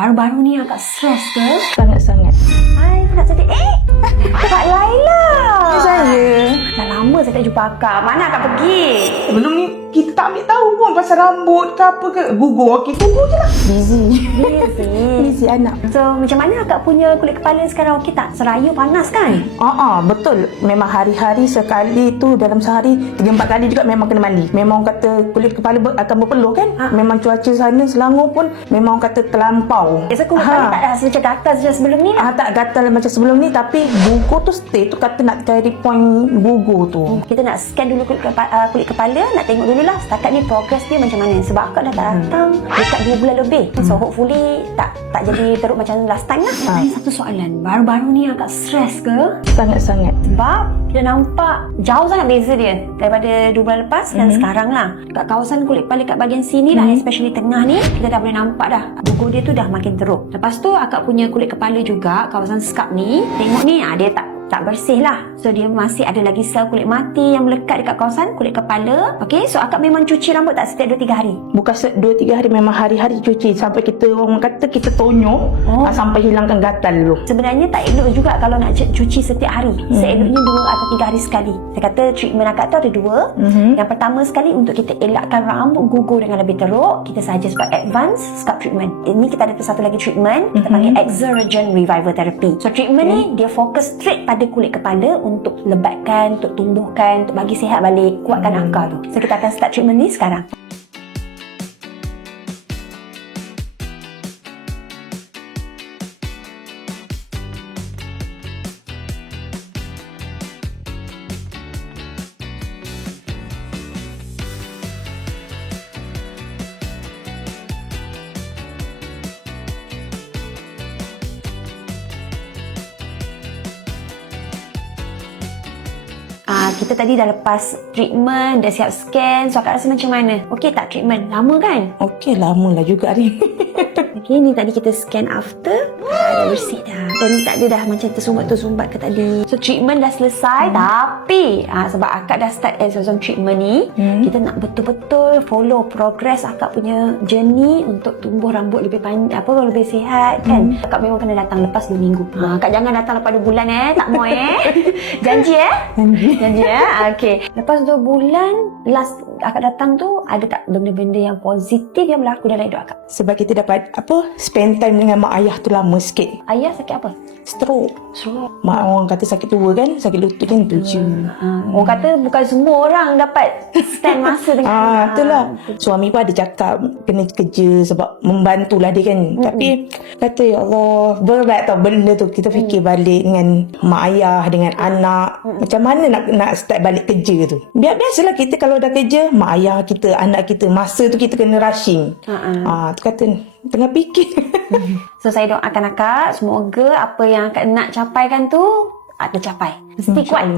Baru-baru ni agak stres ke? Sangat-sangat. Hai, nak jadi Kak Laila. Saya. Dah lama saya tak jumpa akak. Mana akak pergi? Sebelum ni kita tak ambil tahu pun pasal rambut ke apa ke. Gugur, okey tunggu je lah. Busy. Busy. Busy anak. So, macam mana akak punya kulit kepala sekarang? Okey tak? Seraya panas kan? Betul. Memang hari-hari sekali tu dalam sehari 3-4 kali juga memang kena mandi. Memang kata kulit kepala akan berpeluh kan? Memang cuaca sana Selangor pun memang kata terlampau. So, kulit kepala tak rasa macam gatal macam sebelum ni lah? Tak gatal macam sebelum ni, tapi gugur tu stay tu kata nak cari point gugur tu. Kita nak scan dulu kulit kepala, nak tengok dululah setakat ni progress dia macam mana. Sebab akak dah tak datang dekat 2 bulan lebih. So hopefully tak jadi teruk macam last time lah. Tanya satu soalan, baru-baru ni agak stres ke? Sangat-sangat. Sebab kita nampak jauh sangat beza dia daripada 2 bulan lepas dan sekarang lah. Dekat kawasan kulit kepala kat bahagian sini lah, especially tengah ni, kita dah boleh nampak dah gugur dia tu dah makin teruk. Lepas tu akak punya kulit kepala juga, kawasan scalp ni, tengok ni dia tak bersih lah. So dia masih ada lagi sel kulit mati yang melekat dekat kawasan kulit kepala. Okay, so akak memang cuci rambut tak setiap 2-3 hari? Bukan 2-3 hari, memang hari-hari cuci sampai kita orang kata kita tonyok sampai hilangkan gatal dulu. Sebenarnya tak elok juga kalau nak cuci setiap hari. Seeloknya 2 atau 3 hari sekali. Saya kata treatment akak tu ada 2. Yang pertama sekali untuk kita elakkan rambut gugur dengan lebih teruk, kita suggest buat advanced scalp treatment. Ini kita ada satu lagi treatment, kita panggil Exoregen Revival Therapy. So treatment ni dia fokus straight pada kulit kepala untuk lebatkan, untuk tumbuhkan, untuk bagi sihat balik, kuatkan akar tu. So kita akan start treatment ni sekarang. Kita tadi dah lepas treatment, dah siap scan. So akak rasa macam mana? Okey tak treatment? Lama kan? Okey, lama lah juga ni. Okey, ni tadi kita scan after. Dah bersih dah. Dan tak ada dah macam tersumbat ke tadi. So treatment dah selesai. Tapi sebab akak dah start exosome treatment ni, kita nak betul-betul follow progress akak punya journey untuk tumbuh rambut lebih lebih sihat kan. Akak memang kena datang lepas 2 minggu. Akak jangan datang lepas 2 bulan tak mau Janji Janji Okey. Lepas 2 bulan last akak datang tu, ada tak benda-benda yang positif yang berlaku dalam hidup akak? Sebab kita dapat spend time dengan mak ayah tu lama sikit. Ayah sakit apa? Stroke. Mak orang kata sakit tua kan, sakit lutut kan tu je. Orang kata bukan semua orang dapat spend masa dengan itulah. Suami pun ada cakap kena kerja sebab membantulah dia kan. Tapi kata ya Allah, berat tau benda tu. Kita fikir balik dengan mak ayah, dengan anak. Macam mana nak start balik kerja tu. Biasalah kita kalau dah kerja, mak ayah kita, anak kita, masa tu kita kena rushing. Tu kata tengah fikir. So saya doakan akak, semoga apa yang akak nak capaikan tu tercapai. Mesti kuat.